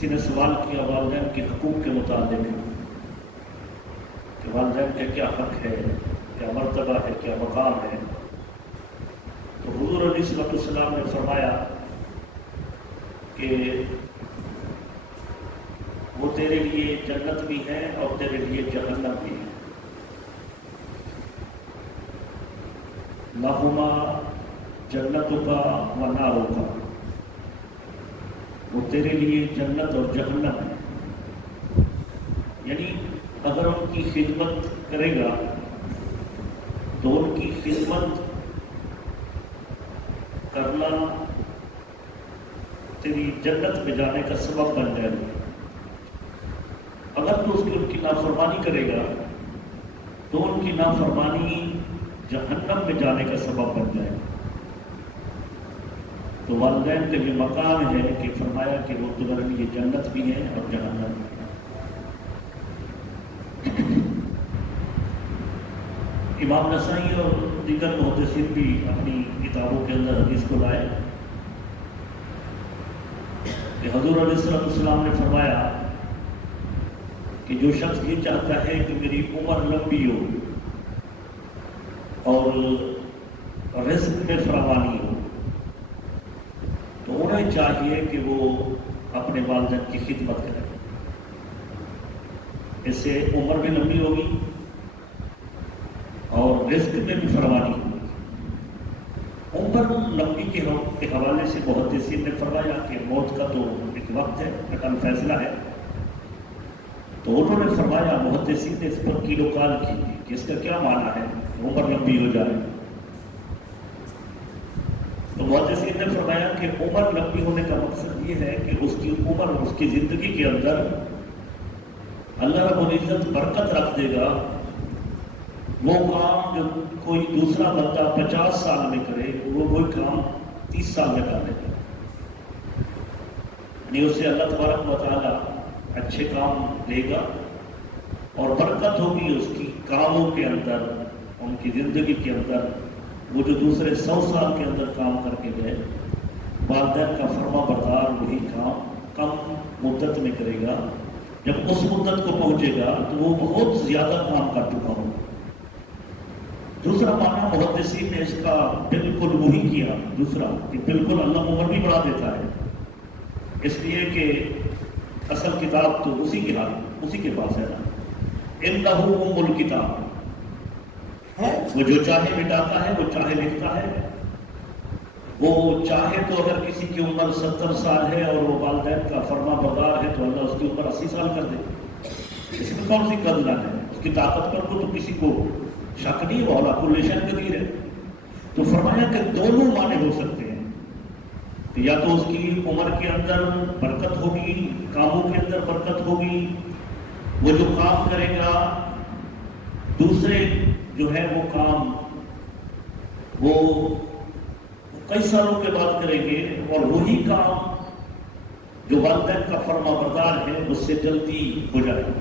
کسی نے سوال کیا والدین کے حقوق کے متعلق کہ والدین کا کیا حق ہے، کیا مرتبہ ہے، کیا مقام ہے، تو حضور علیہ الصلوۃ والسلام نے فرمایا کہ وہ تیرے لیے جنت بھی ہے اور تیرے لیے جہنم بھی ہے۔ لہما جنتوں کا و ناروں کا، وہ تیرے لیے جنت اور جہنم ہے۔ یعنی اگر ان کی خدمت کرے گا تو ان کی خدمت کرنا تیری جنت میں جانے کا سبب بن جائے گا، اگر تو اس کی ان کی نافرمانی کرے گا تو ان کی نافرمانی جہنم میں جانے کا سبب بن جائے گا۔ تو والدین کا یہ مقام ہے کہ فرمایا کہ وہ تمہارے لیے جنت بھی ہے اور جہنم بھی ہے۔ امام نسائی اور دیگر محدثین بھی اپنی کتابوں کے اندر حدیث کو لائے کہ حضور علیہ الصلوۃ والسلام نے فرمایا کہ جو شخص یہ چاہتا ہے کہ میری عمر لمبی ہو اور رزق میں فراوانی ہو تو انہیں چاہیے کہ وہ اپنے والدین کی خدمت کریں، اس سے عمر بھی لمبی ہوگی اور رزق میں بھی فراوانی ہوگی۔ عمر لمبی کے حوالے سے محدثین نے فرمایا کہ موت کا تو ایک وقت ہے، قطعاً فیصلہ ہے، تو انہوں نے فرمایا محدثین نے اس پر کیل و کال کی کہ اس کا کیا معنی ہے عمر لمبی ہو جائے۔ تو محدثین نے فرمایا کہ عمر لمبی ہونے کا مقصد یہ ہے کہ اس کی عمر، اس کی زندگی کے اندر اللہ رب العزت برکت رکھ دے گا۔ وہ کام جو کوئی دوسرا بندہ 50 سال میں کرے وہی کام 30 سال میں کر لے گا، یعنی اسے اللہ تبارک و تعالیٰ اچھے کام دے گا اور برکت ہوگی اس کی کاموں کے اندر، ان کی زندگی کے اندر۔ وہ جو دوسرے 100 سال کے اندر کام کر کے گئے، والدین کا فرما بردار وہی کام کم مدت میں کرے گا، جب اس مدت کو پہنچے گا تو وہ بہت زیادہ کام کر چکا ہوگا۔ دوسرا معنی محدثین نے اس کا بالکل وہی کیا، دوسرا کہ بالکل اللہ عمر بھی بڑھا دیتا ہے، اس لیے کہ اصل کتاب تو اسی کے پاس ہے نا، انہ ام الکتاب، وہ جو چاہے مٹاتا ہے، وہ چاہے لکھتا ہے۔ وہ چاہے تو اگر کسی کی عمر 70 سال ہے اور وہ والدین کا فرما بردار ہے تو اللہ اس کی عمر 80 سال کر دے، اس میں کون سی قدر ہے؟ اس کی طاقت پر تو کسی کو شک نہیں، وہ علا کل شیء قدیر ہے۔ تو فرمایا کہ دونوں معنی ہو سکتے ہیں کہ یا تو اس کی عمر کے اندر برکت ہوگی، کاموں کے اندر برکت ہوگی، وہ جو کام کرے گا دوسرے جو ہے وہ کام وہ کئی سالوں کے بعد کریں گے، اور وہی کام جو والدین کا فرما بردار ہے اس سے جلدی ہو جائے گا۔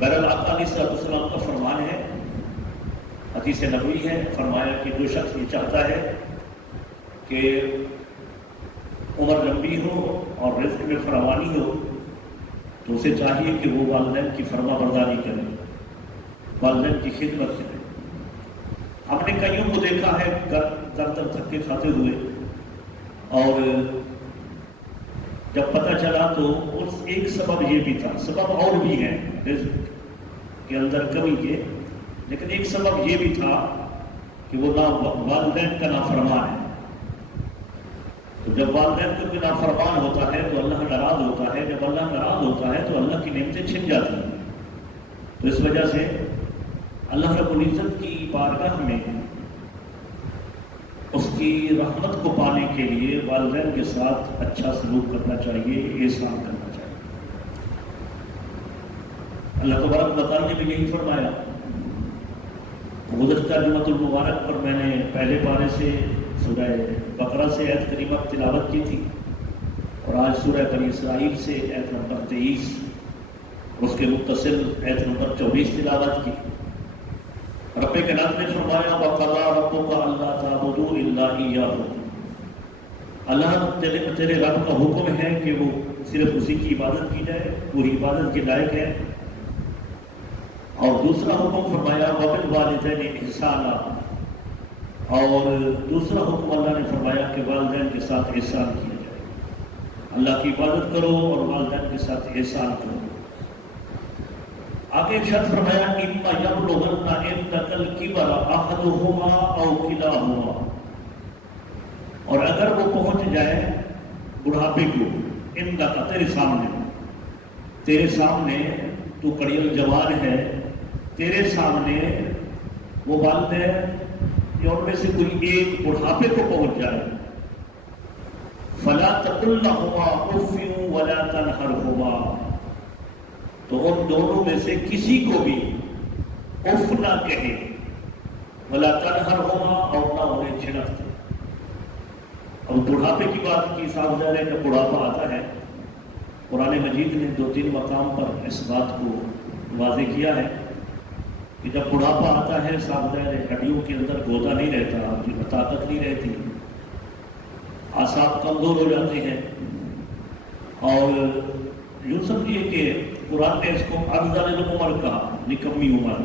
بہرحال آقا علیہ الصلوۃ والسلام کا فرمان ہے، حدیث نبوی ہے، فرمایا کہ جو شخص یہ چاہتا ہے کہ عمر لمبی ہو اور رزق میں فراوانی ہو تو اسے چاہیے کہ وہ والدین کی فرما برداری کرے، والدین کی خدمت کرے۔ ہم نے کئیوں کو دیکھا ہے در تھکے کھاتے ہوئے، اور جب پتہ چلا تو اس ایک سبب یہ بھی تھا، سبب اور بھی ہیں رزق کے اندر کمی کے، لیکن ایک سبب یہ بھی تھا کہ وہ والدین کا نافرمان ہے۔ تو جب والدین کو کوئی نافرمان ہوتا ہے تو اللہ ناراض ہوتا ہے، جب اللہ ناراض ہوتا ہے تو اللہ کی نعمتیں چھن جاتی ہیں۔ تو اس وجہ سے اللہ رب العزت کی بارگاہ میں اس کی رحمت کو پانے کے لیے والدین کے ساتھ اچھا سلوک کرنا چاہیے، احسان کرنا چاہیے۔ اللہ تبارک و تعالیٰ نے بھی یہی فرمایا۔ گزشتہ جمعۃ المبارک پر میں نے پہلے پارے سے سورہ بقرہ سے آیت کریمہ تلاوت کی تھی، اور آج سورہ بنی اسرائیل سے آیت نمبر 23 اس کے متصل آیت نمبر 24 تلاوت کی۔ رب کائنات نے فرمایا وَقَضَىٰ رَبُّكَ أَلَّا تَعْبُدُوا إِلَّا إِيَّاهُ، اللہ تیرے رب کا حکم ہے کہ وہ صرف اسی کی عبادت کی جائے، وہی عبادت کے لائق ہے. اور دوسرا حکم فرمایا وبالوالدین احسانا، اور دوسرا حکم اللہ نے فرمایا کہ والدین کے ساتھ احسان کیا جائے. اللہ کی عبادت کرو اور والدین کے ساتھ احسان کرو. آگے ارشاد فرمایا اما یبلغن عندک الکبر احدہما او کلاہما، اور اگر وہ پہنچ جائے بڑھاپے کو، عندک تیرے سامنے تو قڑیل جوان ہے، تیرے سامنے وہ والدین یا ان میں سے کوئی ایک بڑھاپے کو پہنچ جائے، فلا تقل لهما اف ولا تنهرهما، تو ان دونوں میں سے کسی کو بھی اف نہ کہے، ولا تنهرهما، اور نہ انہیں جھڑک دے. اب بڑھاپے کی بات کی، صاحب ظاہر ہے کہ بڑھاپا آتا ہے. قرآن مجید نے 2-3 مقام پر اس بات کو واضح کیا ہے کہ جب بڑھاپا آتا ہے صاحب ظاہر ہے ہڈیوں کے اندر گودا نہیں رہتا، طاقت نہیں رہتی، اعصاب کمزور ہو جاتے ہیں. اور یوں سمجھیے کہ قرآن نے اس کو ارذل العمر کہا، نکمی عمر،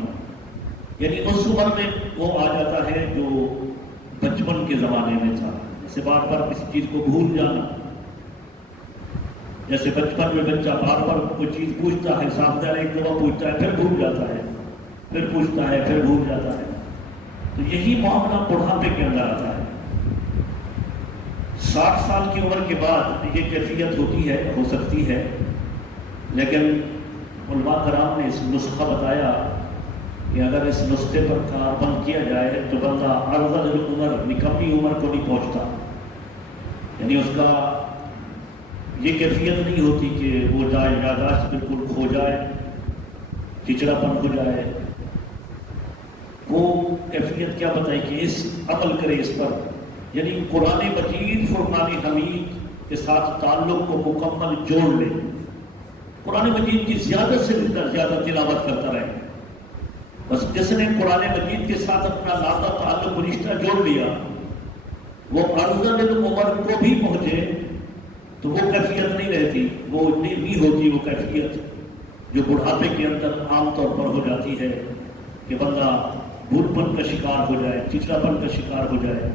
یعنی اس عمر میں وہ آ جاتا ہے جو بچپن کے زمانے میں تھا. جیسے بار بار کسی چیز کو بھول جانا، جیسے بچپن میں بچہ بار بار کوئی چیز پوچھتا ہے، صاحب ظاہر ایک دفعہ پوچھتا ہے پھر بھول جاتا ہے، پھر پوچھتا ہے پھر بھول جاتا ہے. تو یہی معاملہ بڑھاپے کے اندر آتا ہے. 60 سال کی عمر کے بعد یہ کیفیت ہوتی ہے، ہو سکتی ہے، لیکن علماء کرام نے اس نسخہ بتایا کہ اگر اس نسخے پر کاربند کیا جائے تو بندہ ارذل العمر، نکمی عمر کو نہیں پہنچتا. یعنی اس کا یہ کیفیت نہیں ہوتی کہ وہ جائے یادداشت بالکل کھو جائے، چچڑاپن ہو جائے. وہ کیفیت کیا بتائی کہ اس عمل کرے اس پر، یعنی قرآن مجید فرقان حمید کے ساتھ تعلق کو مکمل جوڑ لے، قرآن مجید کی زیادہ سے زیادہ تلاوت کرتا رہے. بس جس نے قرآن مجید کے ساتھ اپنا ناطہ تعلق رشتہ جوڑ لیا، وہ ارذل العمر کو بھی پہنچے تو وہ کیفیت نہیں رہتی، وہ نہیں ہوتی وہ کیفیت جو بڑھاپے کے اندر عام طور پر ہو جاتی ہے کہ بندہ بھول پن کا شکار ہو جائے، چچڑاپن کا شکار ہو جائے.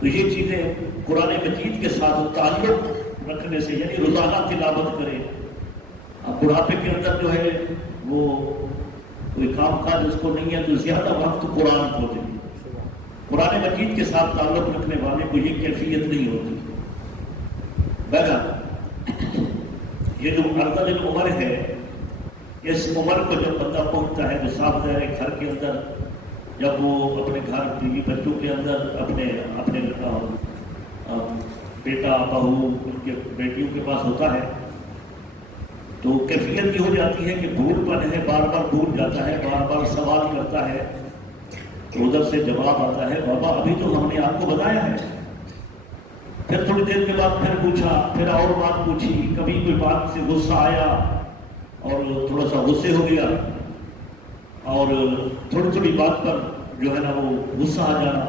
تو یہ چیزیں قرآن مجید کے ساتھ تعلق رکھنے سے، یعنی روزانہ تلاوت کرے. اب بڑھاپے کے اندر جو ہے وہ کوئی کام کاج اس کو نہیں ہے تو زیادہ وقت قرآن کو دے. قرآن مجید کے ساتھ تعلق رکھنے والے کو یہ کیفیت نہیں ہوتی. بہرحال یہ جو ارذل العمر ہے، اس عمر کو جب بندہ پہنچتا ہے تو صاف ظاہر ہے گھر کے اندر جب وہ اپنے گھر بیوی بچوں کے اندر اپنے بیٹا بہو ان کے بیٹیوں کے پاس ہوتا ہے تو کیفیت یہ ہو جاتی ہے کہ بھول پن ہے، بار بار بھول جاتا ہے، بار بار سوال کرتا ہے. تو ادھر سے جواب آتا ہے بابا ابھی تو ہم نے آپ کو بتایا ہے. پھر تھوڑی دیر کے بعد پھر پوچھا، پھر اور بات پوچھی، کبھی کوئی بات سے غصہ آیا اور تھوڑا سا غصے ہو گیا، اور تھوڑی تھوڑی بات پر جو ہے نا وہ غصہ آ جانا.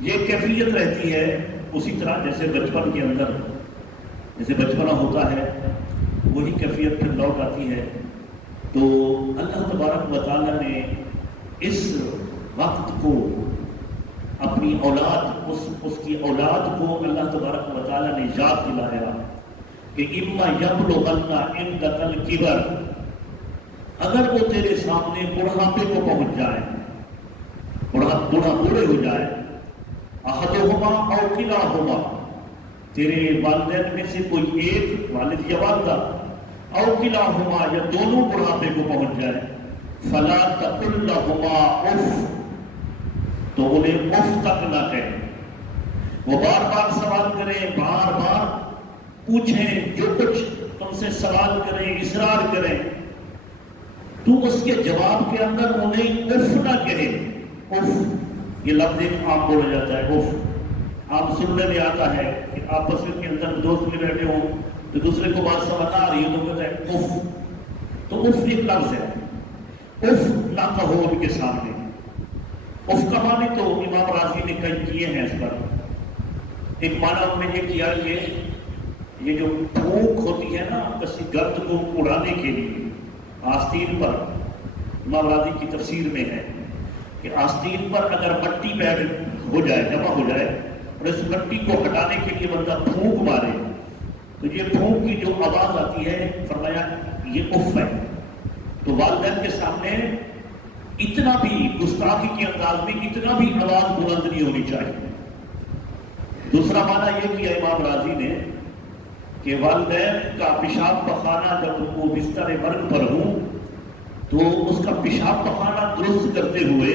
یہ کیفیت رہتی ہے اسی طرح جیسے بچپن کے اندر جیسے بچپنا ہوتا ہے وہی کیفیت پھر لوٹ آتی ہے. تو اللہ تبارک و تعالیٰ نے اس وقت کو اپنی اولاد اس کی اولاد کو اللہ تبارک و تعالیٰ نے یاد دلایا کہ اما یبلغن عندک الکبر، اگر وہ تیرے سامنے بڑھاپے کو پہنچ جائے، بوڑھے ہو جائے، احدہما او کلاہما، تیرے والدین میں سے کوئی ایک، والد یا والدہ، او کلاہما یا دونوں بڑھاپے کو پہنچ جائے، فلا تقل لہما اف، تو انہیں اف تک نہ کہے. وہ بار بار سوال کریں، بار بار پوچھیں، جو کچھ تم سے سوال کریں، اصرار کریں، تو اس کے جواب کے اندر انہیں اف نہ کہے. اف یہ لفظ عام بولا جاتا ہے، اف عام سننے میں آتا ہے کہ آپس کے اندر دوست میں بیٹھے ہوں تو دوسرے کو بات سمجھ آ رہی ہے تو کہتا ہے اف. تو اف ایک لفظ ہے، اف نہ کہو ان کے سامنے. اف کا معنی تو امام راضی نے کئی کیے ہیں اس پر. ایک معنی انہوں نے یہ کیا کہ یہ جو پھونک ہوتی ہے نا کسی گرد کو اڑانے کے لیے آستین پر، امام راضی کی تفسیر میں ہے کہ آستین پر اگر مٹی بیٹھ ہو جائے، جمع ہو جائے اور اس مٹی کو ہٹانے کے لیے بندہ پھونک مارے تو یہ پھونک کی جو آواز آتی ہے، فرمایا یہ اف ہے۔ تو والدین کے سامنے اتنا بھی گستاخی کے انداز میں اتنا بھی آواز بلند نہیں ہونی چاہیے۔ دوسرا معنی یہ کیا امام راضی نے کہ والدین کا پیشاب پخانہ جب وہ بستر مرگ پر ہوں تو اس کا پیشاب پخانہ درست کرتے ہوئے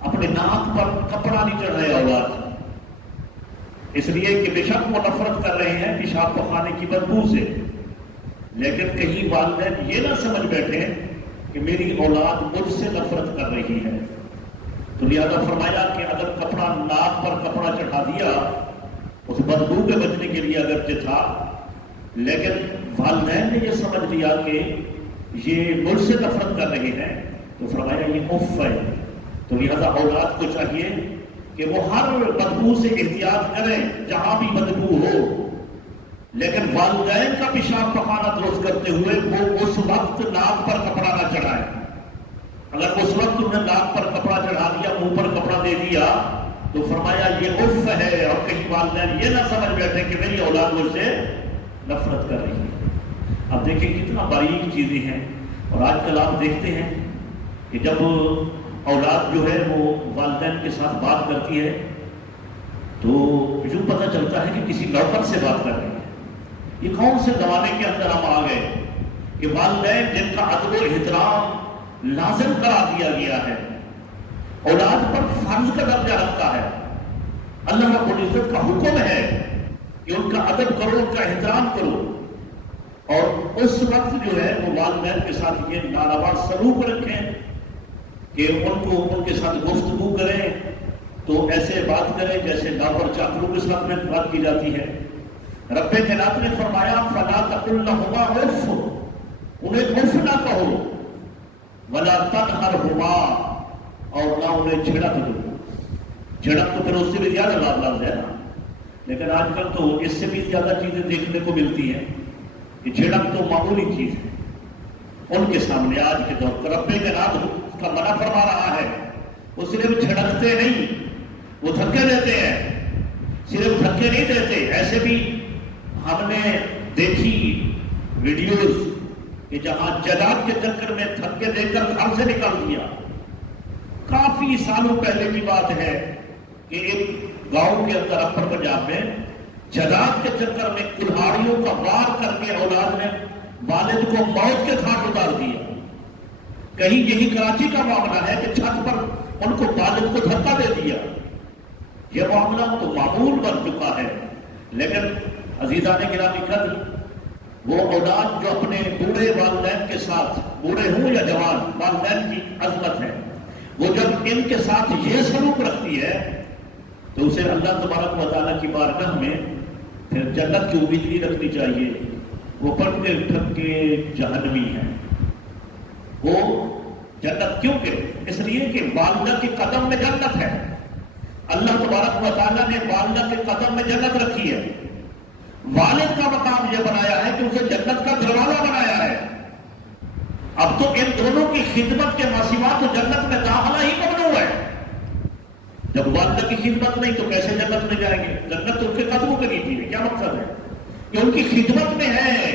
اپنے ناک پر کپڑا نہیں چڑھائے اولاد، اس لیے کہ بے شک وہ نفرت کر رہے ہیں پیشاب پخانے کی بدبو سے، لیکن کہیں والدین یہ نہ سمجھ بیٹھے کہ میری اولاد مجھ سے نفرت کر رہی ہے، تو لہذا فرمایا کہ اگر کپڑا ناک پر کپڑا چڑھا دیا اس بدبو کے بچنے کے لیے اگرچہ تھا، لیکن والدین نے یہ سمجھ لیا کہ یہ مجھ سے نفرت کر رہے ہیں تو فرمایا یہ اف ہے۔ تو لہذا اولاد کو چاہیے کہ وہ ہر بدبو سے احتیاط کریں جہاں بھی بدبو ہو، لیکن والدین کا پیشاب پخانہ درست کرتے ہوئے وہ اس وقت ناک پر کپڑا نہ چڑھائے۔ اگر اس وقت انہوں نے ناک پر کپڑا چڑھا دیا، منہ پر کپڑا دے دیا تو فرمایا یہ اف ہے، اور کہیں والدین یہ نہ سمجھ بیٹھے کہ میری اولاد مجھ سے نفرت کر رہی ہے۔ اب دیکھیں کتنا باریک چیزیں ہیں، اور آج کل آپ دیکھتے ہیں کہ جب اولاد جو ہے وہ والدین کے ساتھ بات کرتی ہے تو یوں پتہ چلتا ہے کہ کسی نوکر سے بات کر رہی ہے۔ یہ کون سے زمانے کے اندر ہم آ گئے کہ والدین جن کا ادب و احترام لازم کرا دیا گیا ہے، اولاد پر فرض کا درجہ رکھتا ہے، اللہ رب العزت کا حکم ہے کہ ان کا ادب کرو، ان کا احترام کرو، اور اس وقت جو ہے وہ والدین کے ساتھ یہ ناروا سلوک رکھیں کہ ان کے ساتھ گفتگو کریں تو ایسے بات کریں جیسے نوکر چاکروں کے ساتھ میں بات کی جاتی ہے۔ رب کائنات نے فرمایا فلا تقل لهما اف، انہیں اف نہ کہو، ولا تنہرہما، اور نہ انہیں جھڑک دو۔ جھڑک تو پھر اس سے بھی زیادہ لفظ ہے نا، لیکن آج کل تو اس سے بھی زیادہ چیزیں دیکھنے کو ملتی ہیں کہ جھڑک تو معمولی چیز ہے ان کے سامنے۔ آج کے دور پر رب کائنات کا منع فرما رہا ہے، وہ صرف جھڑکتے نہیں، وہ دھکے دیتے ہیں، صرف دھکے نہیں دیتے، ایسے بھی ہم نے دیکھی ویڈیوز کہ جہاں جناب کے چکر میں دھکے دے کر گھر سے نکال دیا۔ کافی سالوں پہلے کی بات ہے کہ ایک گاؤں کے اندر اپر پنجاب میں جناب کے چکر میں کلہاڑیوں کا وار کر کے اولاد نے والد کو موت کے گھاٹ اتار دیا۔ کہیں یہی کراچی کا معاملہ ہے کہ چھت پر ان کو والد کو دھکا دے دیا۔ یہ معاملہ تو معمول بن چکا ہے، لیکن عزیزان گرامی قدر وہ اولاد جو اپنے بوڑھے والدین کے ساتھ، بوڑھے ہوں یا جوان، والدین کی عظمت ہے، وہ جب ان کے ساتھ یہ سلوک رکھتی ہے تو اسے اللہ تبارک و تعالیٰ کی بارگاہ میں پھر جنت کی امید نہیں رکھنی چاہیے۔ وہ پڑھتے ٹھکے جہنمی ہیں، وہ جنت کیوں کہ اس لیے کہ والدہ کے قدم میں جنت ہے۔ اللہ تبارک و تعالیٰ نے والدہ کے قدم میں جنت رکھی ہے۔ والد کا مقام یہ بنایا ہے کہ اسے جنت کا دروازہ بنایا ہے۔ اب تو ان دونوں کی خدمت کے ماسوا تو جنت میں داخلہ ہی ممنوع ہے۔ جب والدہ کی خدمت نہیں تو کیسے جنت میں جائیں گے؟ جنت تو ان کے قدموں کے نیچے ہے۔ کیا مقصد ہے کہ ان کی خدمت میں ہے،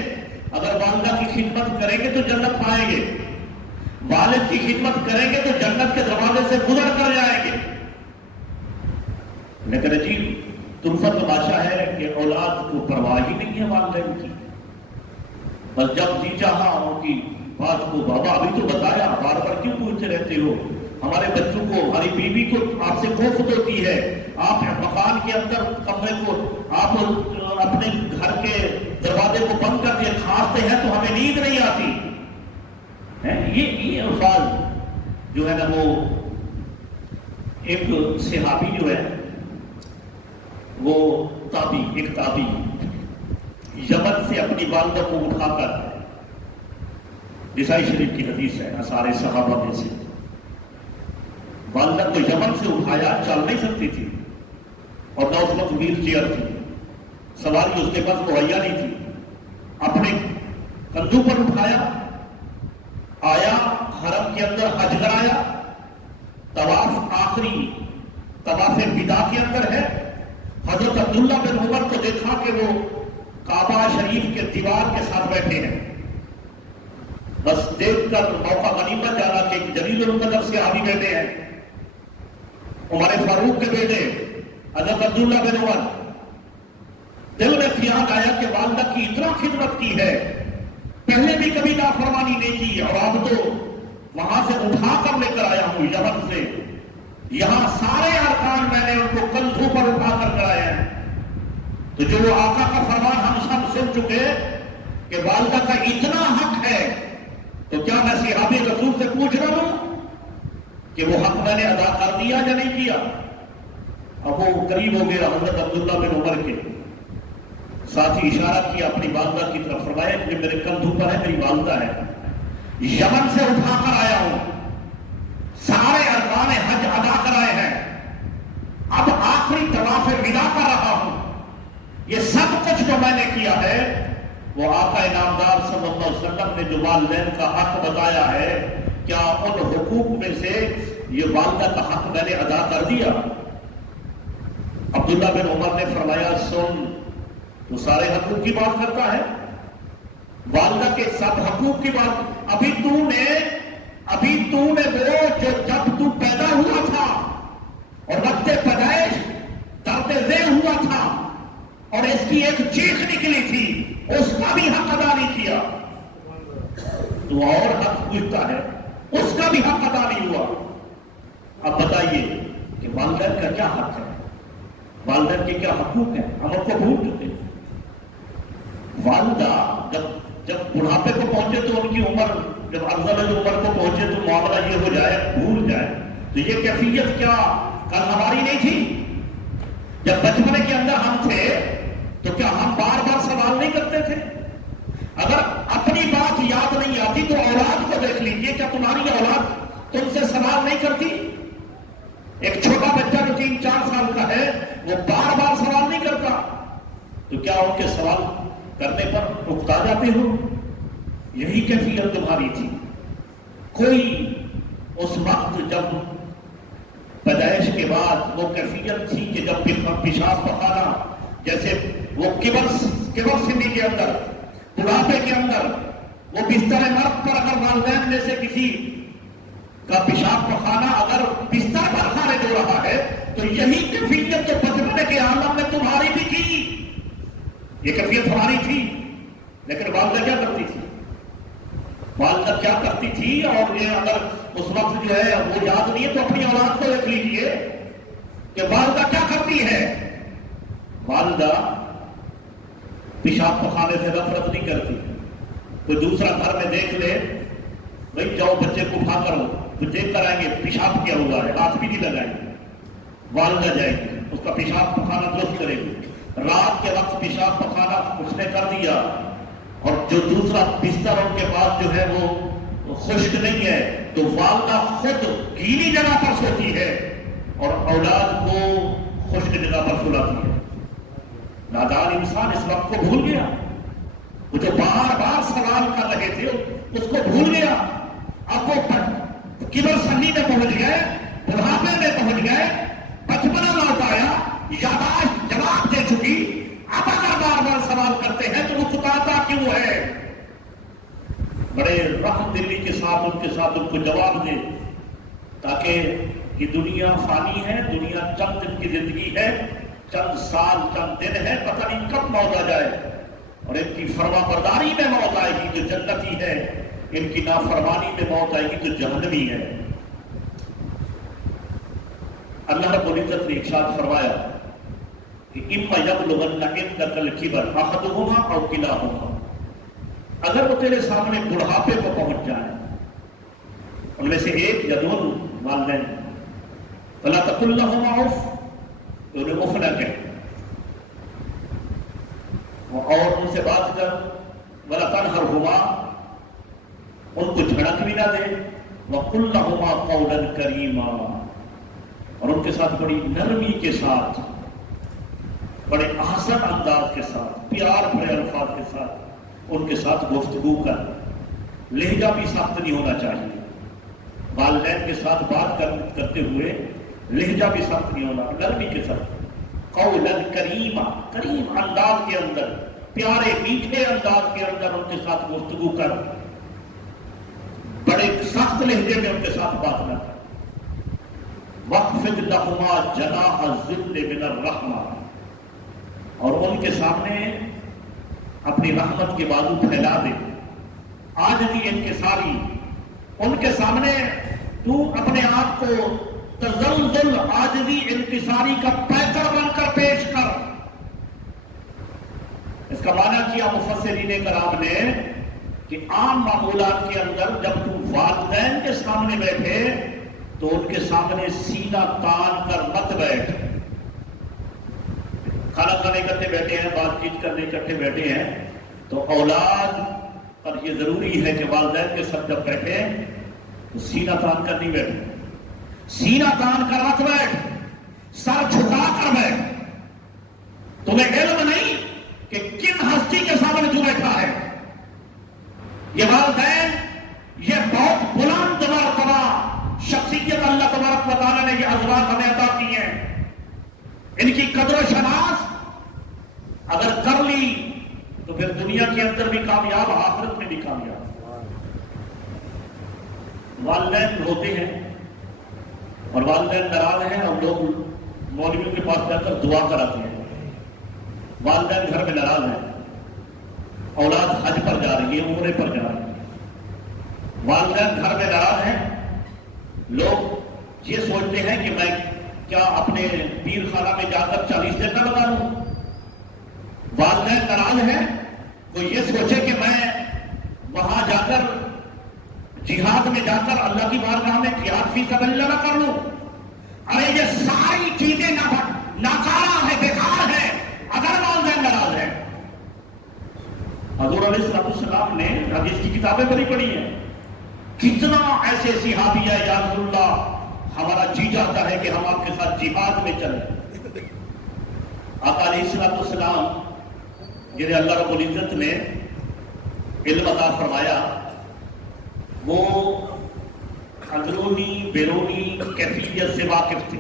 اگر والدہ کی خدمت کریں گے تو جنت پائیں گے، والد کی خدمت کریں گے تو جنت کے دروازے سے گزر کر جائیں گے۔ لیکن عجیب طرفہ تماشا ہے کہ اولاد کو پرواہ ہی نہیں ہے والدین کی، بس جب جی چاہا ان کی بات کو بابا ابھی تو بتایا، بار بار کیوں پوچھتے رہتے ہو؟ ہمارے بچوں کو، ہماری بیوی کو آپ سے خوف ہوتی ہے، آپ مکان کے اندر کمرے کو آپ اپنے گھر کے دروازے کو بند کر دیے، کھانستے ہیں تو ہمیں نیند نہیں آتی۔ یہ الفاظ جو ہے نا، وہ ایک صحابی جو ہے وہ ایک تابی یمن سے اپنی والدہ کو اٹھا کر، نسائی شریف کی حدیث ہے، سارے صحابہ میں سے والدہ کو یمن سے اٹھایا، چل نہیں سکتی تھی، اور نہ اس وقت ویل چیئر تھی، سواری اس کے پاس مہیا نہیں تھی، اپنے کندھوں پر اٹھایا، آیا حرم کے اندر حج کرایا، طواف آخری طواف ودا کے اندر ہے۔ حضرت عبداللہ بن عمر کو دیکھا کہ وہ کعبہ شریف کے دیوار کے ساتھ بیٹھے ہیں، بس دیکھ کر موقع غنیمت جانا کہ ایک جلیل القدر صحابی بیٹھے ہیں، عمر فاروق کے بیٹے حضرت عبداللہ بن عمر۔ دل میں خیال آیا کہ والدہ کی اتنا خدمت کی ہے، پہلے بھی کبھی نافرمانی نہیں کی، اور اب تو وہاں سے اٹھا کر لے کر آیا ہوں یمن سے، یہاں سارے ارکان میں نے ان کو کندھوں پر اٹھا کر کرائے ہیں۔ تو جو وہ آقا کا فرمان ہم سب سن چکے کہ والدہ کا اتنا حق ہے، تو کیا میں صحابی رسول سے پوچھ رہا ہوں کہ وہ حق میں نے ادا کر دیا یا نہیں کیا؟ اب وہ قریب ہو گیا حضرت عبداللہ بن عمر کے، ساتھ ہی اشارہ کیا اپنی والدہ کی طرف، فرمایا کہ میرے کندھوں پر ہے، میری والدہ ہے، یمن سے اٹھا کر آیا ہوں، سارے ارکان حج ادا کرائے ہیں، اب آخری طواف ودا کر رہا ہوں، یہ سب کچھ جو میں نے کیا ہے وہ آقا انعامدار صلی اللہ علیہ وسلم نے جو والدین کا حق بتایا ہے، کیا ان حقوق میں سے یہ والدہ کا حق میں نے ادا کر دیا؟ عبداللہ بن عمر نے فرمایا سن، تو سارے حقوق کی بات کرتا ہے، والدہ کے سب حقوق کی بات، ابھی تو نے وہ جو جب تو پیدا ہوا تھا اور وقت پیدائش درد ذیل ہوا تھا اور اس کی ایک چیخ نکلی تھی، اس کا بھی حق ادا نہیں کیا، تو اور حق پوچھتا ہے، اس کا بھی حق ادا نہیں ہوا۔ اب بتائیے کہ والدین کا کیا حق ہے، والدین کے کیا حقوق ہیں، ہم ان کو بھول چکے ہیں۔ والدہ جب بڑھاپے کو پہنچے تو ان کی عمر جب افضل العمر کو پہنچے تو معاملہ یہ ہو جائے، بھول جائے، تو یہ کیفیت کیا کل ہماری نہیں تھی؟ جب بچپنے کے اندر ہم تھے تو کیا ہم بار بار سوال نہیں کرتے تھے؟ اگر اپنی بات یاد نہیں آتی تو اولاد کو دیکھ لیجیے، کیا تمہاری اولاد تم سے سوال نہیں کرتی؟ ایک چھوٹا بچہ جو 3-4 سال کا ہے وہ بار بار سوال نہیں کرتا، تو کیا ان کے سوال کرنے پر اکتا جاتے ہو؟ یہی کیفیت تمہاری تھی۔ کوئی اس وقت جب پیدائش کے بعد وہ کیفیت تھی کہ جب پیشاب پخانا، جیسے وہ کبر سنی کے اندر، بڑھاپے کے اندر، وہ بستر مرگ پر اگر والدین میں سے کسی کا پیشاب پخانا اگر بستر پر کھانے دے رہا ہے تو یہی کیفیت تو بچپنے کے عالم میں تمہاری بھی تھی، یہ کیفیت ہماری تھی۔ لیکن والدہ کیا کرتی تھی؟ والدہ کیا کرتی تھی؟ اور یہ اگر اس وقت جو ہے وہ یاد نہیں ہے تو اپنی اولاد کو دیکھ لیجیے کہ والدہ کیا کرتی ہے۔ والدہ پیشاب پخانے سے نفرت نہیں کرتی، کوئی دوسرا گھر میں دیکھ لے، بھائی جاؤ بچے کو اٹھا کرو، تو دیکھ کر آئیں گے پیشاب کیا ہوا ہے، ہاتھ بھی نہیں لگائیں گے، والدہ جائے گی اس کا پیشاب پخانا درست کرے گی۔ رات کے وقت پیشاب پخانا اس نے کر دیا اور جو دوسرا بستر ان کے پاس جو ہے وہ خشک نہیں ہے تو والدہ خود گیلی جگہ پر سوتی ہے اور اولاد کو خشک جگہ پر سلاتی ہے۔ نادان انسان اس وقت کو بھول گیا، وہ جو بار بار سوال کر رہے تھے اس کو بھول گیا۔ اب وہ کبر سنی میں پہنچ گئے، بڑھاپے میں پہنچ گئے، بچپنا لوٹ آیا، یاداشت جواب دے چکی، اب اگر بار بار سوال کرتے ہیں تو وہ چکاتا کیوں ہے؟ بڑے رحم دلی کے ساتھ ان کو جواب دے، تاکہ یہ دنیا فانی ہے، دنیا چند دن کی زندگی ہے، چند سال چند دن ہے، پتہ نہیں کب موت آ جائے، اور ان کی فرما برداری میں موت آئے گی جو جنتی ہے، ان کی نافرمانی میں موت آئے گی جو جہنمی ہے۔ اللہ رب العزت نے ارشاد فرمایا کہ اما یبلغن عندک الکبر احدہما او کلاہما، اگر وہ تیرے سامنے بڑھاپے کو پہنچ جائے، ان میں سے ایک یا دونوں والدین، فلا تقل لہما اف، تو انہیں اف نہ کہے اور ان سے بات کر، ولا تنہرہما، ان کو جھڑک بھی نہ دے، وقل لہما قولا کریما، اور ان کے ساتھ بڑی نرمی کے ساتھ بڑے احسن انداز کے ساتھ، پیار بھرے الفاظ کے ساتھ ان کے ساتھ گفتگو کر، لہجہ بھی سخت نہیں ہونا چاہیے، والدین کے ساتھ بات کرتے ہوئے لہجہ بھی سخت نہیں ہونا، نرمی کے ساتھ، قولا کریما، کریم انداز کے اندر، پیارے میٹھے انداز کے اندر ان کے ساتھ گفتگو کر، بڑے سخت لہجے میں ان کے ساتھ بات نہ کر۔ وَاخْفِضْ لَهُمَا جَنَاحَ الذِّلِّ مِنَ الرَّحْمَةِ، اور ان کے سامنے اپنی رحمت کے بازو پھیلا دے، عاجزی انکساری، ان کے سامنے تو اپنے آپ کو تزلزل، عاجزی انکساری کا پیکر بن کر پیش کر۔ اس کا معنی کیا مفسرین کرام نے کہ عام معمولات کے اندر جب تم والدین کے سامنے بیٹھے تو ان کے سامنے سینہ تان کر مت بیٹھ۔ کھانا کھانے اکٹھے بیٹھے ہیں، بات چیت کرنے اکٹھے بیٹھے ہیں، تو اولاد پر یہ ضروری ہے کہ والدین کے ساتھ جب بیٹھے تو سینہ تان کر نہیں بیٹھے، سینہ تان کر مت بیٹھ، سر جھکا کر بیٹھ۔ تمہیں علم نہیں کہ کن ہستی کے سامنے تو بیٹھا ہے۔ یہ والدین، یہ بہت بلند مرتبہ شخصیت اللہ تبارک و تعالیٰ نے یہ ازواج ہمیں عطا کی ہیں، ان کی قدر و شناس اگر کر لی تو پھر دنیا کے اندر بھی کامیاب، آخرت میں بھی کامیاب۔ والدین روتے ہیں اور والدین ناراض ہیں اور لوگ مولویوں کے پاس جا کر دعا کراتے ہیں۔ والدین گھر میں ناراض ہیں، اولاد حج پر جا رہی ہے، عمرے پر جا رہی ہے، والدین گھر میں ناراض ہیں، لوگ یہ سوچتے ہیں کہ میں کیا اپنے پیر خانہ میں جا کر 40 دن نہ لگا لوں۔ والدین ناراض ہیں، وہ یہ سوچے کہ میں وہاں جا کر جہاد میں جا کر اللہ کی بارگاہ میں جہاد فی سبیل اللہ نہ کر لوں۔ ارے یہ ساری چیزیں ناکارہ ہے، بیکار ہے اگر والدین ناراض ہیں۔ حضور علیہ السلام نے حدیث کی کتابیں بڑی پڑھی ہیں، کتنا ایسے صحابی ہے، یا رسول اللہ ہمارا جی چاہتا ہے کہ ہم آپ کے ساتھ جہاد میں چلیں۔ آقا علیہ السلام جنہیں اللہ رب العزت نے علم عطا فرمایا، وہ اندرونی بیرونی کیفیت سے واقف تھے۔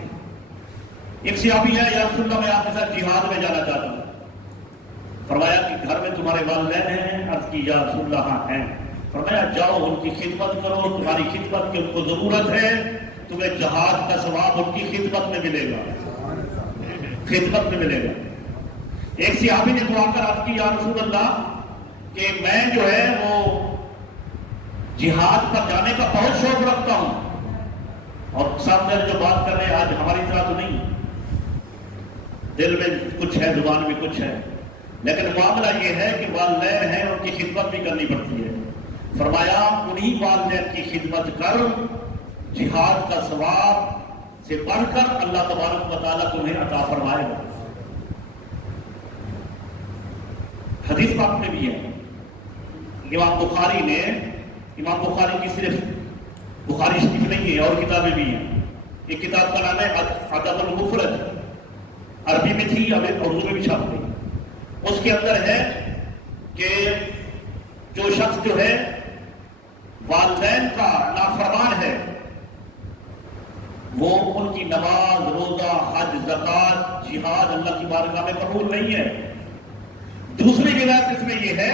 ایک صحابی ہے، یا رسول اللہ میں آپ کے ساتھ جہاد میں جانا چاہتا ہوں۔ فرمایا کہ گھر میں تمہارے والدین ہیں؟ عرض کی یا رسول اللہ ہاں ہیں۔ فرمایا جاؤ ان کی خدمت کرو، تمہاری خدمت کی ان کو ضرورت ہے، تمہیں جہاد کا ثواب ان کی خدمت میں ملے گا، خدمت میں ملے گا۔ ایک صحابی نے دعا کر عرض کی یا رسول اللہ کہ میں جو ہے وہ جہاد پر جانے کا بہت شوق رکھتا ہوں، اور سامنے جو بات کر رہے ہیں آج ہماری طرح تو نہیں، دل میں کچھ ہے، زبان میں کچھ ہے، لیکن معاملہ یہ ہے کہ والدین ہیں، ان کی خدمت بھی کرنی پڑتی ہے۔ فرمایا انہی والدین کی خدمت کر، جہاد کا ثواب سے بڑھ کر اللہ تبارک و تعالیٰ تمہیں عطا فرمائے گا۔ حدیث پاک میں بھی ہے، امام بخاری کی صرف بخاری شریف نہیں ہے، اور کتابیں بھی ہیں۔ ایک کتاب کا نام ہے ادب المفرد، عربی میں تھی، اب اردو میں بھی چھاپ گئی۔ اس کے اندر ہے کہ جو شخص جو ہے والدین کا نافرمان ہے، وہ ان کی نماز، روزہ، حج، زکوٰۃ، جہاد اللہ کی بارگاہ میں قبول نہیں ہے۔ دوسری روایت اس میں یہ ہے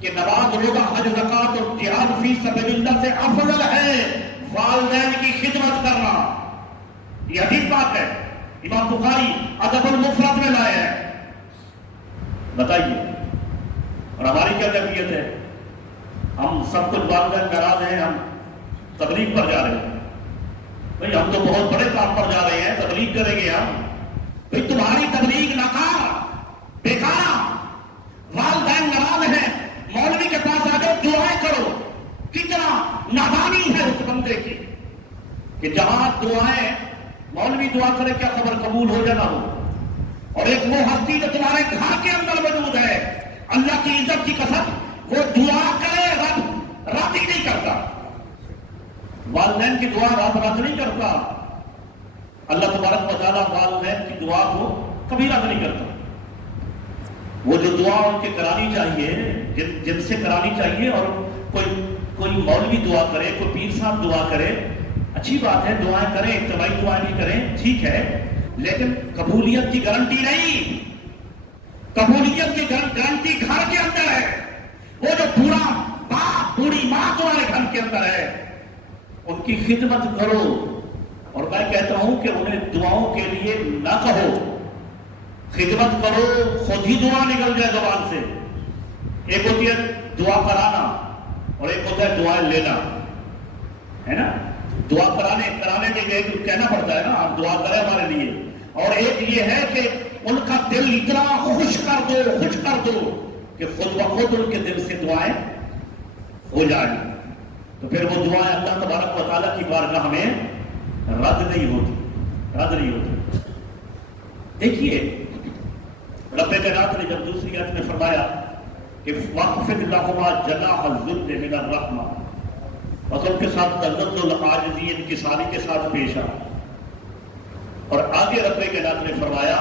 کہ نماز، روزہ، حج، زکوٰۃ اور جہاد فی سبیل اللہ سے افضل ہے والدین کی خدمت کرنا۔ یہ حدیث بات ہے، امام بخاری ادب المفرد میں لائے ہیں۔ بتائیے، اور ہماری کیا کیفیت ہے؟ ہم سب کچھ والدین ناراض ہیں، ہم تبلیغ پر جا رہے ہیں، بھئی ہم تو بہت بڑے کام پر جا رہے ہیں، تبلیغ کریں گے ہم۔ بھئی تمہاری تبلیغ ناکار، بیکار، والدین ناراض ہیں، مولوی کے پاس آ جاؤ، دعائیں کرو۔ کتنا نادانی ہے اس بندے کی کہ جہاں دعائیں، مولوی دعا کرے کیا خبر قبول ہو یا نہ ہو، اور ایک وہ ہستی جو تمہارے گھر کے اندر موجود ہے، اللہ کی عزت کی قسم، وہ دعا کرے رد ہی نہیں کرتا۔ والدین کی دعا رد نہیں کرتا، اللہ تبارک و تعالیٰ والدین کی دعا کو کبھی رد نہیں کرتا۔ وہ جو دعا ان کے کرانی چاہیے، جن سے کرانی چاہیے، اور کوئی مولوی دعا کرے، کوئی پیر صاحب دعا کرے، اچھی بات ہے، دعائیں کریں، اجتماعی دعائیں بھی کریں، ٹھیک ہے، لیکن قبولیت کی گارنٹی نہیں۔ قبولیت کی گارنٹی گھر کے اندر ہے۔ وہ جو بوڑھا باپ بوڑھی ماں تمہارے گھر کے اندر ہے، ان کی خدمت کرو، اور میں کہتا ہوں کہ انہیں دعاؤں کے لیے نہ کہو، خدمت کرو، خود ہی دعا نکل جائے زبان سے۔ ایک ہوتی ہے دعا کرانا اور ایک ہوتا ہے دعائیں لینا، ہے نا؟ دعا کرانے کے لیے کہنا پڑتا ہے نا، آپ دعا کریں ہمارے لیے، اور ایک یہ ہے کہ ان کا دل اتنا خوش کر دو کہ خود بخود ان کے دل سے دعائیں ہو جائیں، تو پھر وہ دعائیں اللہ تبارک و تعالیٰ کی بارگاہ میں رد نہیں ہوتی۔ دیکھیے رب کائنات نے جب دوسری آیت میں فرمایا کہ وَاخْفِضْ لَهُمَا جَنَاحَ الذُّلِّ مِنَ الرَّحْمَةِ، اور ان کے ساتھ تذلل العاجزی انکساری کے ساتھ پیش آ، اور آگے رب کائنات نے فرمایا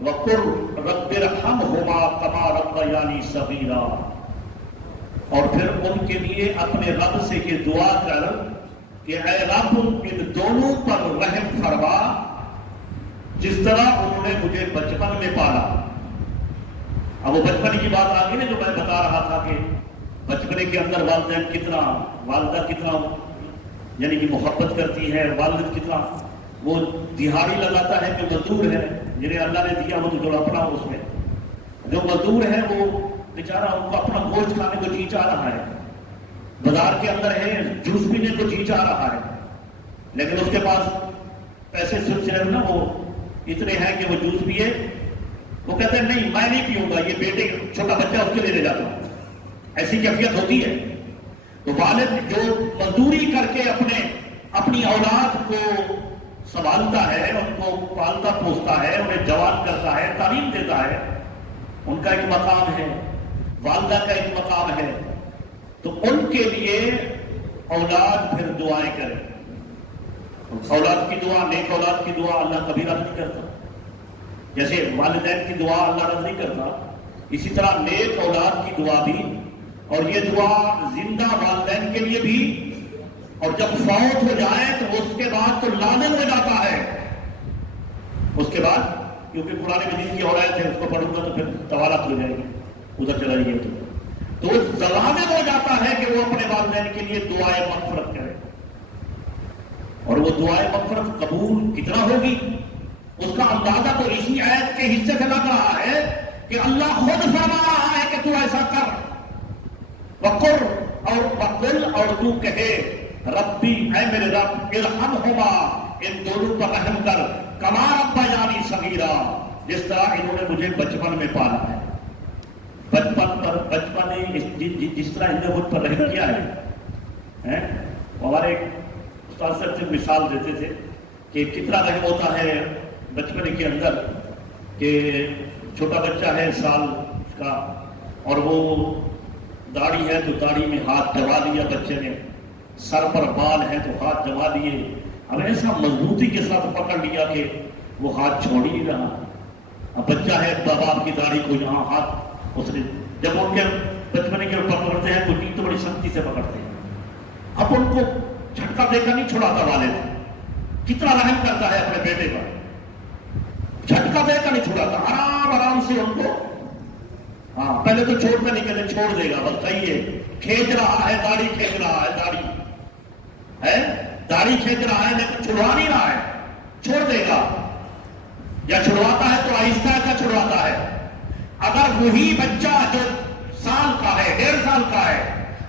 وَقُلْ رَبِّ ارْحَمْهُمَا كَمَا رَبَّيَانِي صَغِيرًا، اور پھر ان کے لیے اپنے رب سے یہ دعا کر کہ اے رب ان دونوں پر رحم فرما جس طرح انہوں نے مجھے بچپن میں پالا۔ اب وہ بچپن کی بات آ گئی نا، جو میں بتا رہا تھا کہ بچپنے کے اندر والدہ کتنا یعنی کہ محبت کرتی ہے، والد کتنا وہ دہاڑی لگاتا ہے، جو مزدور ہے جنہیں اللہ نے دیا وہ تو جو اپنا اس میں جو مزدور ہے وہ بیچارہ ان کو اپنا گوشت کھانے کو جی چاہ رہا ہے، بازار کے اندر ہے جوس پینے کو جی چاہ رہا ہے، لیکن اس کے پاس پیسے صرف نا وہ اتنے ہیں کہ وہ جوس پیے، وہ کہتے ہیں نہیں میں نہیں پیوں گا، یہ بیٹے چھوٹا بچہ اس کے لیے لے جاتا ہوں، ایسی کیفیت ہوتی ہے۔ تو والد جو مزدوری کر کے اپنی اولاد کو سنبھالتا ہے، ان کو پالتا پوستا ہے، انہیں جوان کرتا ہے، تعلیم دیتا ہے، ان کا ایک مقام ہے، والدہ کا ایک مقام ہے، تو ان کے لیے اولاد پھر دعائیں کرے۔ اولاد کی دعا، نیک اولاد کی دعا اللہ کبھی رد نہیں کرتا، جیسے والدین کی دعا اللہ رد نہیں کرتا، اسی طرح نیک اولاد کی دعا بھی، اور یہ دعا زندہ والدین کے لیے بھی، اور جب فوت ہو جائے تو اس کے بعد تو لازم ہو جاتا ہے، اس کے بعد کیونکہ قرآن مجید کی اورات ہے، اس کو پڑھوں گا تو پھر توالت ہو جائے گی، ادھر چلا جائے تو لازم ہو جاتا ہے کہ وہ اپنے والدین کے لیے دعائیں مغفرت کرے، اور وہ دعائیں مغفرت قبول کتنا ہوگی اس کا اندازہ تو اسی آیت کے حصے سے لگ رہا ہے کہ اللہ خود فرما رہا ہے کہ تو ایسا کر، وقر اور تو کہے ربی اے میرے رب ارحمہما ان دونوں پر رحم کر، کما ربیانی صغیرا جس طرح انہوں نے مجھے بچپن میں پالا ہے، بچپن جس طرح انہوں نے مجھ پر رحم کیا ہے۔ ہمارے استاد صاحب سے مثال دیتے تھے کہ کتنا رحم ہوتا ہے بچپن کے اندر، کہ چھوٹا بچہ ہے سال کا اور وہ داڑھی ہے تو داڑھی میں ہاتھ دبا دیا بچے نے، سر پر بال ہے تو ہاتھ دبا دیے، اب ایسا مضبوطی کے ساتھ پکڑ لیا کہ وہ ہاتھ چھوڑ ہی نہیں رہا۔ اب بچہ ہے باپ کی داڑھی کو یہاں ہاتھ اس نے جب ان کے بچپنے کے اوپر پکڑتے ہیں کوئی تو بڑی سختی سے پکڑتے ہیں، اب ان کو جھٹکا دے کر نہیں چھوڑاتا والد، کتنا رحم کرتا ہے اپنے بیٹے پر، جھٹکا دے کر نہیں چھوڑاتا، آرام سے ان کو، ہاں پہلے تو چھوڑ کر نہیں کہتے چھوڑ دے گا، بس صحیح ہے، کھینچ رہا ہے داڑھی، کھینچ رہا ہے داڑھی کھینچ رہا ہے لیکن چھڑوا نہیں رہا ہے، چھوڑ دے گا، یا چھڑواتا ہے تو آہستہ کا چھڑواتا ہے۔ اگر وہی بچہ جو سال کا ہے، 1.5 سال کا ہے،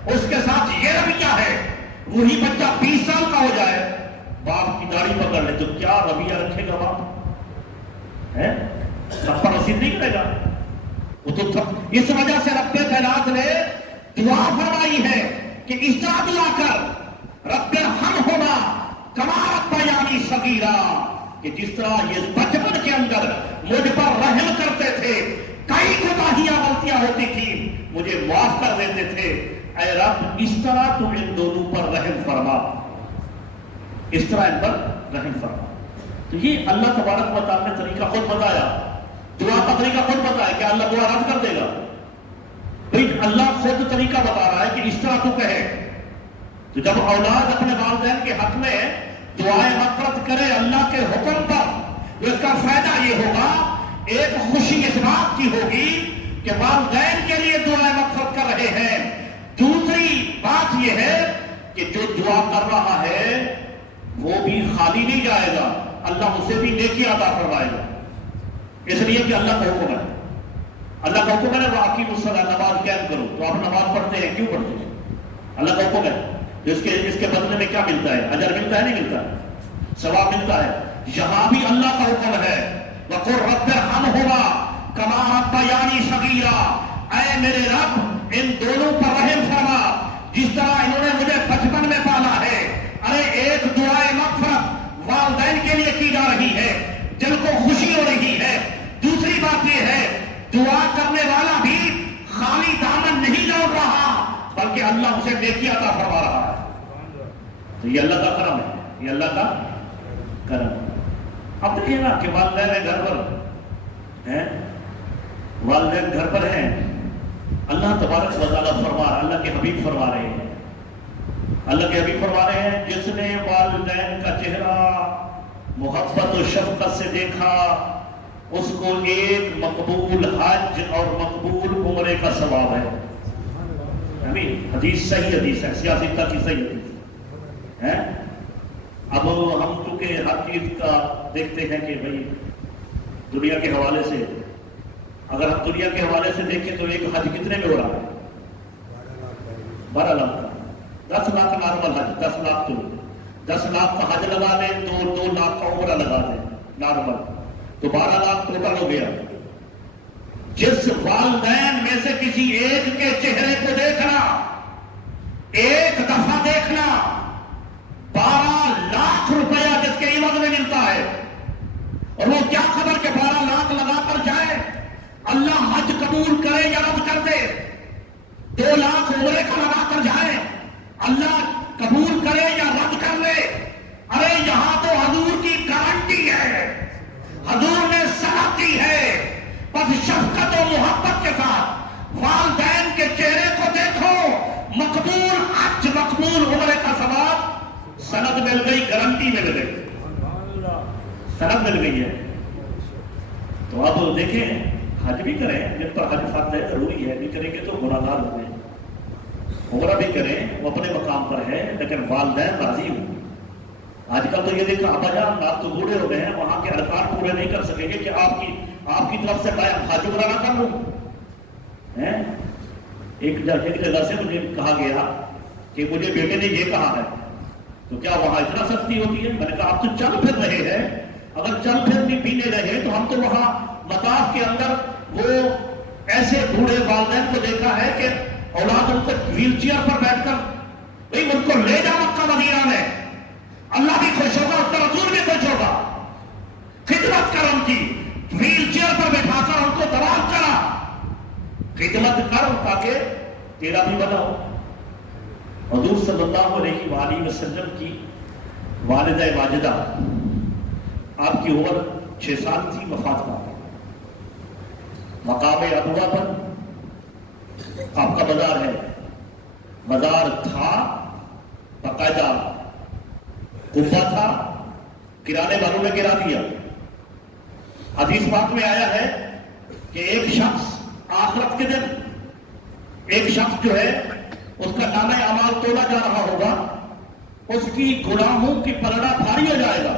اس کے ساتھ یہ رویہ ہے، وہی بچہ 20 سال کا ہو جائے، باپ کی داڑھی پکڑ لے تو کیا رویہ رکھے گا باپ؟ سب پر رسید نہیں کرے گا وہ تو۔ اس وجہ سے رب کائنات نے دعا فرمائی ہے کہ اس طرح دعا کر رب ارحمہما کما ربیانی صغیرا، کہ جس طرح یہ بچپن کے اندر مجھ پر رحم کرتے تھے، کئی کوتاہیاں غلطیاں ہوتی تھی مجھے معاف کر دیتے تھے، اے رب اس طرح تم ان دونوں پر رحم فرما، اس طرح ان پر رحم فرما۔ تو یہ اللہ تبارک و تعالیٰ نے طریقہ خود بتایا، دعا کا طریقہ خود بتایا کہ اللہ دعا طریقہ بتا رہا ہے کہ اس طرح تو کہے. تو جب اولاد اپنے والدین کے حق میں دعائیں مغفرت کرے اللہ کے حکم پر تو اس کا فائدہ یہ ہوگا، ایک خوشی اس بات کی ہوگی کہ والدین کے لیے دعائیں مغفرت کر رہے ہیں. دوسری بات یہ ہے کہ جو دعا کر رہا ہے وہ بھی خالی نہیں جائے گا، اللہ اسے بھی نیکی عطا فرمائے گا. اس لیے کہ اللہ کا حکم ہے، اللہ کا حکم ہے واقعی الصلاۃ، نماز قائم کرو. تو آپ نماز پڑھتے ہیں، کیوں پڑھتے ہیں؟ اللہ کا حکم ہے. اس کے بدلے میں کیا ملتا ہے؟ اجر ملتا ہے، نہیں ملتا؟ ثواب ملتا ہے. یہاں بھی اللہ کا حکم ہے وَقُلْ رَبِّ ارْحَمْهُمَا كَمَا رَبَّيَانِي صَغِيرًا، اے میرے رب ان دونوں پر رحم فرما جس طرح انہوں نے مجھے بچپن میں پالا ہے. ارے ایک دعائے مغفرت والدین کے لیے کی جا رہی ہے، دل کو خوشی ہو رہی ہے. دوسری بات یہ ہے دعا کرنے والا بھی خالی دامن نہیں لوٹ رہا بلکہ اللہ اسے نیکی عطا فرما رہا ہے. تو یہ اللہ کا کرم ہے، یہ اللہ کا کرم. اب دیکھیے نا کہ والدین گھر پر ہیں، والدین گھر پر ہیں، اللہ تبارک و تعالیٰ فرما رہا، اللہ کے حبیب فرما رہے ہیں، اللہ کے حبیب فرما رہے ہیں جس نے والدین کا چہرہ محبت و شفقت سے دیکھا اس کو ایک مقبول حج اور مقبول عمرے کا ثواب ہے. حدیث صحیح حدیث ہے، سیاستہ کی صحیح حدیث ہے. اب ہم چونکہ ہر چیز کا دیکھتے ہیں کہ بھئی دنیا کے حوالے سے، اگر ہم دنیا کے حوالے سے دیکھیں تو ایک حج کتنے میں ہو رہا ہے؟ 12 لاکھ کا. 10 لاکھ نارمل حج، 10 لاکھ تو 10 لاکھ کا حج لگا دیں، 2 لاکھ کا عمرہ لگا دیں نارمل، تو 12 لاکھ ٹوٹل ہو گیا. جس والدین میں سے کسی ایک کے چہرے کو دیکھنا، ایک دفعہ دیکھنا، 12 لاکھ روپیہ جس کے عوض میں ملتا ہے. اور وہ کیا خبر کہ 12 لاکھ لگا کر جائے، اللہ حج قبول کرے یا رد کر دے. 2 لاکھ عمرے کا لگا کر جائے، اللہ قبول کرے یا رد کر لے. ارے یہاں تو حضور کی گارنٹی ہے، حضور نے صحت دی ہے. بس شفقت و محبت کے ساتھ والدین کے چہرے کو دیکھو، مقبول حج مقبول عمرے کا ثواب، سند مل گئی، گارنٹی مل گئی، سند مل گئی ہے. تو اب دیکھیں حج بھی کریں، جن پر حج فرض ہے ضروری ہے، نہیں کریں گے تو گناہ گار ہوں گے. عمرہ بھی کریں وہ اپنے مقام پر ہے لیکن والدین راضی ہوں. آج کل تو یہ دیکھا ابا جان آپ تو بوڑھے ہو گئے ہیں، وہاں کے ارکان پورے نہیں کر سکیں گے کہ آپ کی طرف سے حج عمرہ نہ کر لوں. ایک جگہ سے مجھے کہا گیا کہ مجھے بیٹے نے یہ کہا ہے، تو کیا وہاں اتنا سختی ہوتی ہے؟ میں نے کہا آپ تو چل پھر رہے ہیں، اگر چل پھر بھی نہیں رہے تو ہم تو وہاں مطاف کے اندر وہ ایسے بوڑھے والدین کو دیکھا ہے کہ اولاد ان کو ویل چیئر پر بیٹھ کر بھائی ان کو لے جا مکہ مدینہ میں، اللہ بھی خوش ہوگا، اس کا رسول بھی خوش ہوگا. خدمت کر ان کی، ویل چیئر پر بیٹھا کر ان کو طواف کرا، خدمت کر تاکہ تیرا بھی بنا ہو. حضور صلی اللہ علیہ وآلہ وسلم کی والدہ واجدہ، آپ کی عمر 6 سال تھی، وفات پا گئی. مقام ابوا پر آپ کا بازار ہے، بازار تھا باقاعدہ، قبہ تھا، گرانے والوں نے گرا دیا. حدیث پاک میں آیا ہے کہ ایک شخص آخرت کے دن، ایک شخص جو ہے اس کا نامہ اعمال تولا جا رہا ہوگا، اس کی گناہوں کی پلڑا بھاری ہو جائے گا.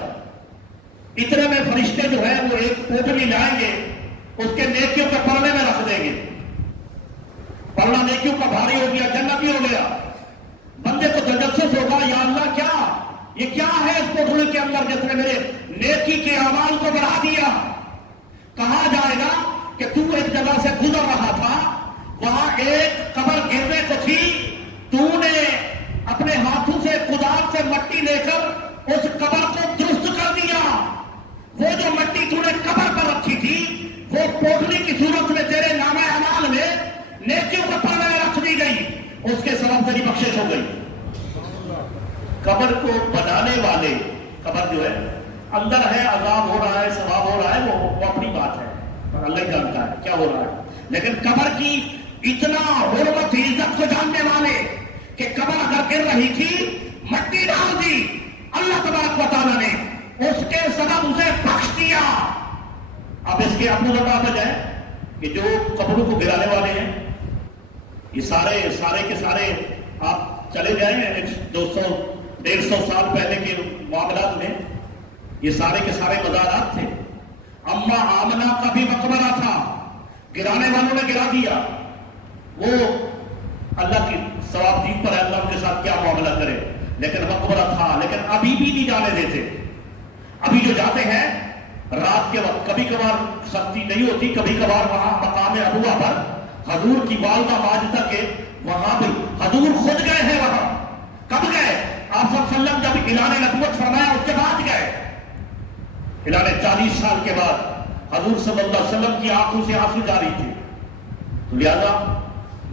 اتنے میں فرشتے جو ہے وہ ایک پوٹلی لائیں گے، اس کے نیکیوں کے پلڑے میں رکھ دیں گے. پلڑا نیکیوں کا بھاری ہو گیا، جنتی ہو گیا. بندے کو تجسس ہوگا، یا اللہ یہ کیا ہے اس پوٹلی کے اندر جس نے میرے نیکی کے اعمال کو بڑھا دیا. کہا جائے گا کہ تو ایک جگہ سے گزر رہا تھا، وہاں ایک قبر گرنے کو تھی، تو نے اپنے ہاتھوں سے کدال سے مٹی لے کر اس قبر کو درست کر دیا. وہ جو مٹی تو نے قبر پر رکھی تھی وہ پوٹلی کی صورت میں تیرے نامہ اعمال میں نیکیوں کو پلڑے میں رکھ دی گئی، اس کے سبب تیری بخشش ہو گئی. قبر کو بنانے والے، قبر جو ہے اندر ہے، عذاب ہو رہا ہے، ثواب ہو رہا ہے، وہ اپنی بات ہے، پر اللہ ہی جانتا ہے کیا ہو رہا ہے. لیکن قبر کی اتنا حرمت عزت کو جاننے والے کہ قبر اگر گر رہی تھی مٹی ڈال دی، اللہ تبارک و تعالیٰ نے اس کے سبب اسے بخش دیا۔ اب اس کے اپنا وجہ ہے کہ جو قبروں کو گرانے والے ہیں یہ سارے کے سارے آپ چلے جائیں 200-150 سال پہلے کے معاملات میں یہ سارے کے سارے مزارات تھے۔ اما آمنہ کا بھی مقبرہ تھا، گرانے والوں نے گرا دیا، وہ اللہ کی ثواب دین پر اللہ ان کے ساتھ کیا معاملہ کرے، لیکن مقبرہ تھا، لیکن ابھی بھی نہیں جانے دیتے۔ ابھی جو جاتے ہیں رات کے وقت کبھی کبھار سختی نہیں ہوتی، کبھی کبھار وہاں مقام ابوا پر حضور کی والدہ ماجدہ کے وہاں بھی حضور خود گئے ہیں۔ وہاں کب گئے؟ آپ صلی اللہ علیہ وسلم جب اعلان نبوت فرمایا اس کے بعد گئے، اعلان 40 سال کے بعد حضور صلی اللہ علیہ وسلم کی آنکھوں سے آنسو جاری تھے، تو لہذا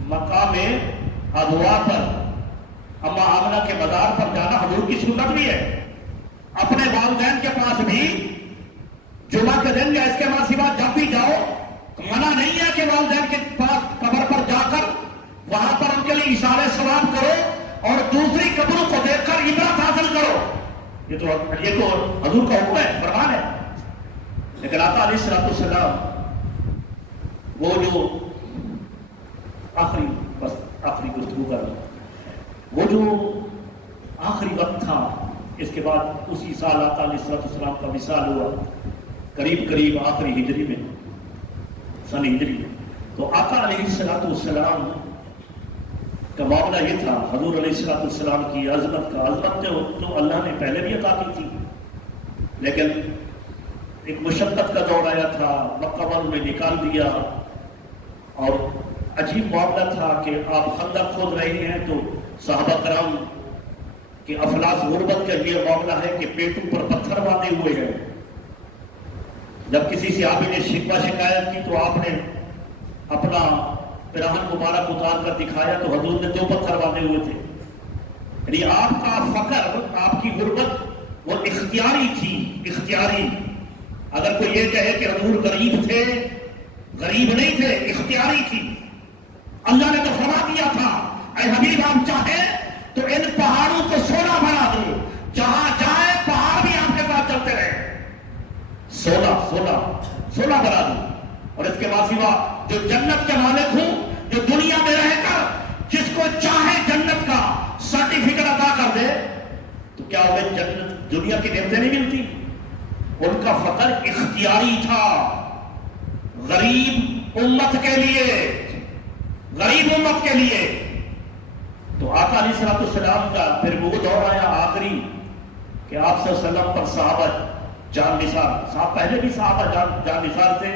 مقام ابوا پر اما آمنہ کے مزار پر جانا حضور کی سنت بھی ہے۔ اپنے والدین کے پاس بھی جمعہ کے دن یا اس کے بعد سوا جب بھی جاؤ، منع نہیں ہے کہ والدین کے پاس قبر پر جا کر وہاں پر ان کے لیے اشارے ثواب کرو اور دوسری قبروں کو دیکھ کر عبرت حاصل کرو، یہ تو حضور کا حکم ہے، فرمان ہے۔ لیکن آقا علیہ الصلوۃ والسلام وہ جو آخری گفتگو کر وہ جو آخری وقت تھا، اس کے بعد اسی سال آقا علیہ الصلوۃ والسلام کا وصال ہوا، قریب آخری ہجری میں، سن ہجری میں۔ تو آقا علیہ الصلوۃ والسلام کا معاملہ یہ تھا، حضور علیہ الصلوۃ والسلام کی عظمت تو اللہ نے پہلے بھی عطا کی تھی، لیکن ایک مشقت کا دور آیا تھا، مکہ میں نکال دیا، اور عجیب معاملہ تھا کہ آپ خندق کھود رہے ہیں تو صحابہ کرام کہ افلاس غربت کا یہ معاملہ ہے کہ پیٹوں پر پتھر باندھے ہوئے ہیں۔ جب کسی صحابی نے شکایت کی تو آپ نے اپنا پیراہن مبارک اتار کر دکھایا تو حضور نے 2 پتھر باندھے ہوئے تھے۔ یعنی آپ کا فقر، آپ کی غربت وہ اختیاری تھی، اختیاری۔ اگر کوئی یہ کہے کہ حضور غریب تھے، غریب نہیں تھے، اختیاری تھی۔ اللہ نے تو فرما دیا تھا اے حبیب ہم چاہیں تو ان پہاڑوں کو سونا بنا دو، جہاں جائے پہاڑ بھی آپ کے ساتھ چلتے رہے، سونا بنا دو۔ اور اس کے بعد سوا جو جنت کے مالک ہوں، جو دنیا میں رہ کر جس کو چاہے جنت کا سرٹیفکیٹ عطا کر دے، تو کیا انہیں جنت دنیا کی نعمتیں نہیں ملتی؟ ان کا فقر اختیاری تھا، غریب امت کے لیے۔ تو آقا علیہ الصلوۃ والسلام کا پھر وہ دور آیا آخری کہ آپ صلی اللہ علیہ وسلم پر صحابہ جان نثار، پہلے بھی صحابہ جان نثار تھے،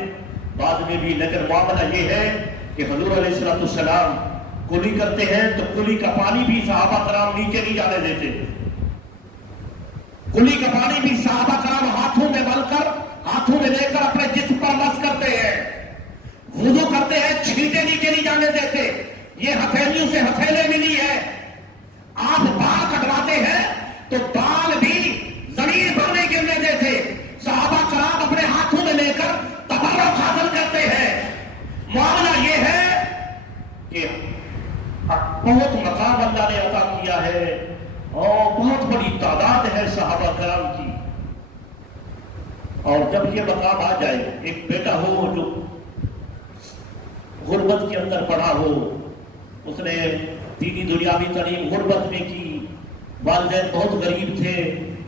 بعد میں بھی، لیکن معاملہ یہ ہے کہ حضور علیہ الصلوۃ والسلام کلی کرتے ہیں تو کلی کا پانی بھی صحابہ کرام نیچے نہیں جانے دیتے، کلی کا پانی بھی صحابہ کرام ہاتھوں میں مل کر، ہاتھوں میں لے کر اپنے جسم پر مس کرتے ہیں، وضو کرتے ہیں، چھینٹے نیچے نہیں جانے دیتے۔ یہ ہتھیلیوں سے ہتھیلے ملی ہے۔ آپ بال کٹواتے ہیں تو بال بھی زمین پر نہیں گرنے دیتے، صحابہ کرام اپنے ہاتھوں میں لے کر تبرک حاصل کرتے ہیں۔ معاملہ یہ ہے کہ بہت مقام اللہ نے عطا کیا ہے اور بہت بڑی تعداد ہے صحابہ کرام کی، اور جب یہ مقام آ جائے، ایک بیٹا ہو جو غربت کے اندر پڑا ہو، اس نے دینی دنیاوی تعلیم غربت میں کی، والدین بہت غریب تھے،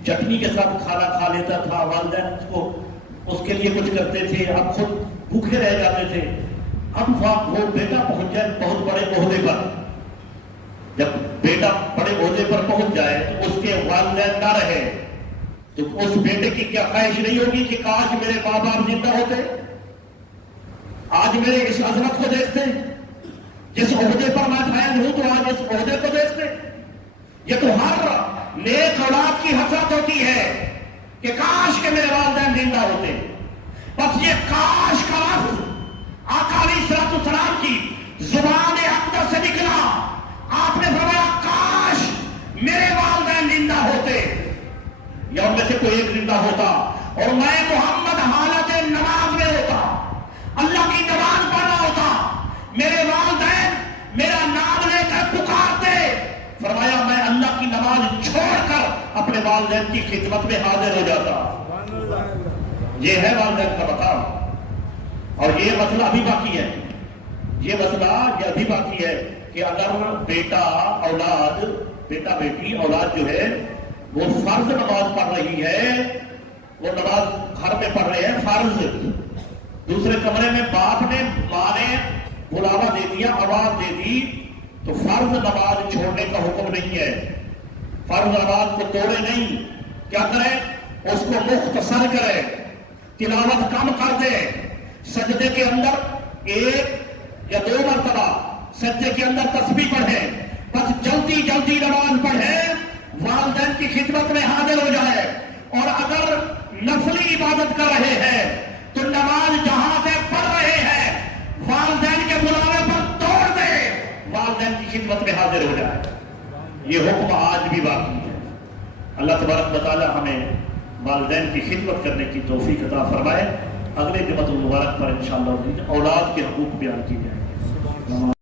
چٹنی کے ساتھ کھانا کھا لیتا تھا، والدین اس کے لیے کچھ کرتے تھے، اب خود بھوکے رہ جاتے تھے۔ اب وہ بیٹا پہنچ جائے بہت بڑے عہدے پر، جب بیٹا بڑے عہدے پر پہنچ جائے تو اس کے والدین نہ رہے تو اس بیٹے کی کیا خواہش نہیں ہوگی کہ کاش میرے ماں باپ زندہ ہوتے، آج میرے اس عظمت کو دیکھتے، جس عہدے پر میں فائز ہوں تو آج اس عہدے کو دیکھتے۔ یہ تو ہر نیک اولاد کی حسرت ہوتی ہے کہ کاش کے میرے والدین زندہ ہوتے۔ بس یہ کاش کا لفظ آقا علیہ الصلوۃ والسلام کی زبان اقدس سے نکلا، آپ نے فرمایا کاش میرے والدین زندہ ہوتے، یا ان میں سے کوئی ایک زندہ ہوتا اور میں محمد حالت نماز میں ہوتا، اللہ کی نماز پڑھ رہا ہوتا، میرے والدین میں والدین کی خدمت میں حاضر ہو جاتا. یہ ہے والدین کا مقام. اور یہ مسئلہ ابھی باقی ہے. یہ مسئلہ یہ ابھی باقی ہے کہ اگر بیٹا بیٹی اولاد جو ہے وہ فرض نماز پڑھ رہی ہے، وہ نماز گھر میں پڑھ رہے ہیں فرض، دوسرے کمرے میں باپ نے ماں نے بلاوا دے دیا، آواز دے دی، تو فرض نماز چھوڑنے کا حکم نہیں ہے. فرض نماز کو توڑے نہیں، کیا کرے؟ اس کو مختصر کرے، تلاوت کم کر دے، سجدے کے اندر 1 یا 2 مرتبہ سجدے کے اندر تسبیح پڑھے، بس جلدی جلدی نماز پڑھے، والدین کی خدمت میں حاضر ہو جائے. اور اگر نفلی عبادت کر رہے ہیں تو نماز جہاں سے پڑھ رہے ہیں والدین کے بلاوے پر توڑ دے، والدین کی خدمت میں حاضر ہو جائے. یہ حکم آج بھی باقی ہے. اللہ تبارک و تعالی ہمیں والدین کی خدمت کرنے کی توفیق عطا فرمائے. اگلے جمعۃ المبارک پر انشاءاللہ اولاد کے حقوق بیان کی جائیں.